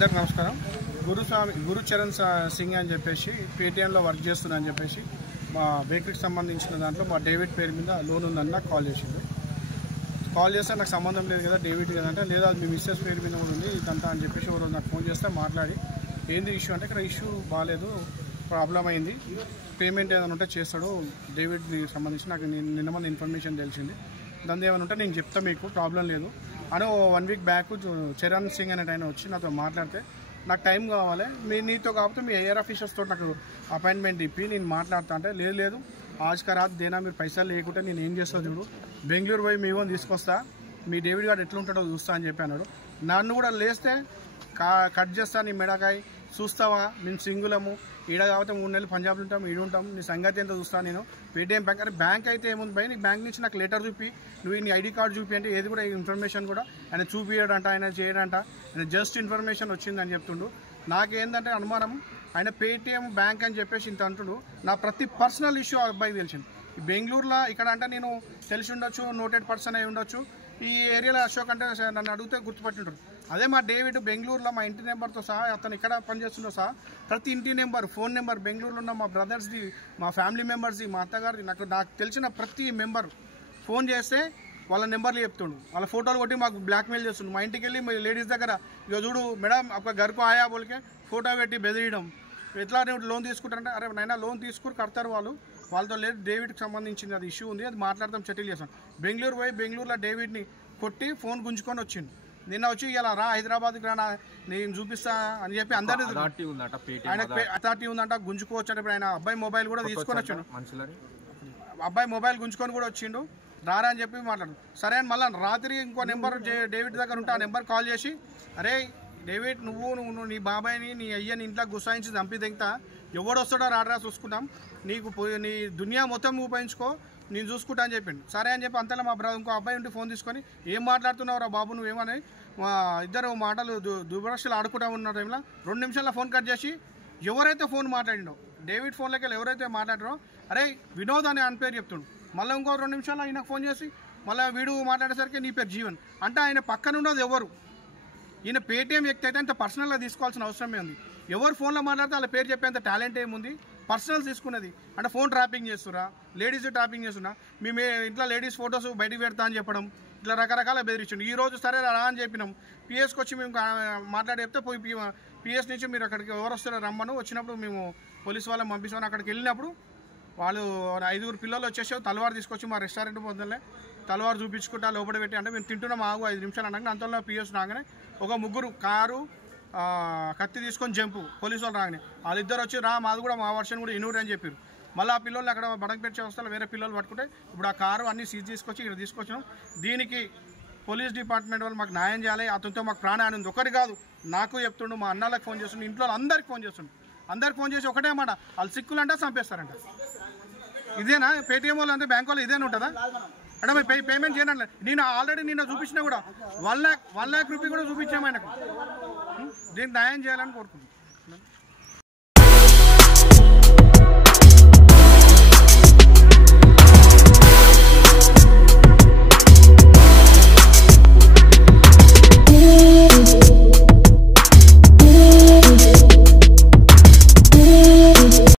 అందరికి నమస్కారం. గురుచరణ్ సింగ్ అని చెప్పేసి పేటీఎంలో వర్క్ చేస్తున్నా అని చెప్పేసి మా బేకరీకి సంబంధించిన దాంట్లో మా డేవిడ్ పేరు మీద లోన్ ఉందని నాకు కాల్ చేసింది. కాల్ చేస్తే నాకు సంబంధం లేదు కదా డేవిడ్ కదంటే, లేదా మీ మిస్సెస్ పేరు మీద కూడా ఉంది ఇదంతా అని చెప్పేసి ఎవరు నాకు ఫోన్ చేస్తే మాట్లాడి ఏంది ఇష్యూ అంటే, ఇక్కడ ఇష్యూ బాగాలేదు, ప్రాబ్లం అయింది, పేమెంట్ ఏదైనా ఉంటే చేస్తాడు డేవిడ్కి సంబంధించి నాకు నిన్న మంది ఇన్ఫర్మేషన్ తెలిసింది, దాని ఏమైనా ఉంటే నేను చెప్తా మీకు, ప్రాబ్లం లేదు అని 1 వీక్ బ్యాక్ చరణ్ సింగ్ అనే ఆయన వచ్చి నాతో మాట్లాడితే, నాకు టైం కావాలి, నీతో కాకపోతే మీ ఎయిర్ ఆఫీసర్స్తో నాకు అపాయింట్మెంట్ ఇప్పి నేను మాట్లాడుతా అంటే, లేదు ఆజ్కా రాత్ దేనా, మీరు పైసలు లేకుంటే నేను ఏం చేస్తా చూడు, బెంగళూరు పోయి మీ ఓన్ తీసుకొస్తా, మీ డేవిడ్ గారు ఎట్లుంటాడో చూస్తా అని చెప్పి అన్నాడు. నన్ను కూడా లేస్తే కట్ చేస్తా నీ మెడకాయ, చూస్తావా మేము సింగులము, ఈడ కాబట్టి 3 నెలలు పంజాబ్లో ఉంటాం, ఈడు ఉంటాం, నీ సంగతి ఎంత చూస్తాను నేను, పేటీఎం బ్యాంక్ అంటే బ్యాంక్ అయితే ఏముంది భయ్, నీ బ్యాంక్ నుంచి నాకు లెటర్ చూపి, నువ్వు నీ ఐడి కార్డు చూపి అంటే ఏది కూడా ఇన్ఫర్మేషన్ కూడా ఆయన చూపియడంట, ఆయన చేయడంట, ఆయన జస్ట్ ఇన్ఫర్మేషన్ వచ్చిందని చెప్తుండు. నాకేందంటే అనుమానం, ఆయన పేటీఎం బ్యాంక్ అని చెప్పేసి ఇంత అంటుడు, నా ప్రతి పర్సనల్ ఇష్యూ అబ్బాయి తెలిసింది. బెంగళూరులో ఇక్కడ అంటే నేను తెలిసి ఉండొచ్చు, నోటెడ్ పర్సన్ అయి ఉండొచ్చు, ఈ ఏరియాలో అశోక్ అంటే నన్ను అడిగితే గుర్తుపట్టింటారు. అదే మా డేవిడ్ బెంగళూరులో మా ఇంటి నెంబర్తో సహా, అతను ఇక్కడ పనిచేస్తుందో సహా ప్రతి ఇంటి నెంబర్, ఫోన్ నెంబర్, బెంగళూరులో ఉన్న మా బ్రదర్స్ది, మా ఫ్యామిలీ మెంబర్స్ది, మా అత్తగారిది, నాకు తెలిసిన ప్రతి మెంబర్ ఫోన్ చేస్తే వాళ్ళ నెంబర్లు చెప్తుండు, వాళ్ళ ఫోటోలు కొట్టి మాకు బ్లాక్మెయిల్ చేస్తుండు. మా ఇంటికి వెళ్ళి లేడీస్ దగ్గర ఇక చూడు మేడం ఒక గర్కు ఆయా బోల్కే ఫోటో పెట్టి బెదిరియడం, ఎట్లా లోన్ తీసుకుంటారంటే, అరే నైనా లోన్ తీసుకుని కడతారు వాళ్ళతో లేదు, డేవిడ్కి సంబంధించింది అది ఇష్యూ ఉంది, అది మాట్లాడతాం, సెటిల్ చేస్తాం. బెంగళూరు పోయి బెంగళూరులో డేవిడ్ని కొట్టి ఫోన్ గుంజుకొని వచ్చిండు. నిన్న వచ్చి ఇలా రా హైదరాబాద్కి రా, నేను చూపిస్తా అని చెప్పి అందరూ, ఆయన అథారిటీ ఉందంట, గుంజుకోవచ్చు అంటే ఆయన అబ్బాయి మొబైల్ కూడా తీసుకొని వచ్చిండు, అబ్బాయి మొబైల్ గుంజుకొని కూడా వచ్చిండు, రారా అని చెప్పి మాట్లాడు. సరే అని మళ్ళీ రాత్రి ఇంకో నెంబర్ డేవిడ్ దగ్గర ఉంటే ఆ నెంబర్ కాల్ చేసి, అరే డేవిడ్ నువ్వు నీ బాబాయ్ని నీ అయ్యని ఇంట్లో గుసాయించి చంపి దిగుతా, ఎవడొస్తాడో రాడరా చూసుకుందాం, నీకు నీ దునియా మొత్తం ఉపయోగించుకో, నేను చూసుకుంటా అని చెప్పిండు. సరే అని చెప్పి అంతలో మా బ్రదర్ ఇంకో అబ్బాయి ఉండి ఫోన్ తీసుకొని, ఏం మాట్లాడుతున్నావు రా బాబు నువ్వేమని, మా ఇద్దరు మాటలు దుర్భాషలు ఆడుకుంటా ఉన్న టైంలో 2 నిమిషాల్లో ఫోన్ కట్ చేసి, ఎవరైతే ఫోన్ మాట్లాడిండో డేవిడ్ ఫోన్లోకి వెళ్ళి ఎవరైతే మాట్లాడారో, అరే వినోద్ అని ఆయన పేరు చెప్తుండు. మళ్ళీ ఇంకో 2 నిమిషాల్లో ఆయనకు ఫోన్ చేసి, మళ్ళీ వీడు మాట్లాడేసరికి నీ పేరు జీవన్ అంటే, ఆయన పక్కన ఉండదు ఎవరు, ఈయన పేటీఎం వ్యక్తి అయితే అంత పర్సనల్గా తీసుకోవాల్సిన అవసరమే ఉంది. ఎవరు ఫోన్లో మాట్లాడితే వాళ్ళ పేరు చెప్పేంత టాలెంట్ ఏముంది, పర్సనల్ తీసుకున్నది అంటే ఫోన్ ట్రాపింగ్ చేస్తురా, లేడీస్ ట్రాపింగ్ చేస్తున్నా, మేము ఇంట్లో లేడీస్ ఫొటోస్ బయటికి పెడతా అని చెప్పడం, ఇట్లా రకరకాల బెదిరించండి. ఈ రోజు సరే రా అని చెప్పినాం, పిఎస్కి వచ్చి మేము మాట్లాడి చెప్తే పోయి పిఎస్ నుంచి మీరు అక్కడికి ఎవరు వస్తారో రమ్మను, వచ్చినప్పుడు మేము పోలీస్ వాళ్ళని పంపిస్తామని అక్కడికి వెళ్ళినప్పుడు వాళ్ళు 5 పిల్లలు వచ్చేసి తలవారు తీసుకొచ్చి మా రెస్టారెంట్ పొద్దున్నే తలవారు చూపించుకుంటా లోపల పెట్టి, అంటే మేము తింటున్నాం ఆగు 5 నిమిషాలు అనగా అంతలో పిఎస్ రాగానే ఒక 3 కారు కత్తి తీసుకొని జంపు పోలీసు వాళ్ళు రాగానే వాళ్ళిద్దరు వచ్చి రా మాది కూడా మా వర్షన్ కూడా ఇనూరు అని చెప్పారు. మళ్ళీ ఆ పిల్లలు అక్కడ బడంపేట వస్తారు, వేరే పిల్లలు పట్టుకుంటే ఇప్పుడు ఆ కారు అన్నీ సీజ్ తీసుకొచ్చి ఇక్కడ తీసుకొచ్చినాం. దీనికి పోలీస్ డిపార్ట్మెంట్ వాళ్ళు మాకు న్యాయం చేయాలి, అతనితో మాకు ప్రాణహాని ఉంది. ఒకటి కాదు, నాకు చెప్తుండు, మా అన్నలకు ఫోన్ చేస్తుండు, ఇంట్లో అందరికి ఫోన్ చేస్తుండు, అందరికి ఫోన్ చేసి ఒకటే మాట, వాళ్ళు సిక్కులు అంటే చంపేస్తారంట. ఇదేనా పేటీఎం వాళ్ళు అంటే బ్యాంక్ వాళ్ళు ఇదేనా ఉంటుందా అంటే మరి పేమెంట్ చేయాలి. నేను ఆల్రెడీ నిన్న చూపించినా కూడా 1 lakh రూపీ కూడా చూపించాము ఆయనకు. దీనికి న్యాయం చేయాలని కోరుకుంటున్నాను.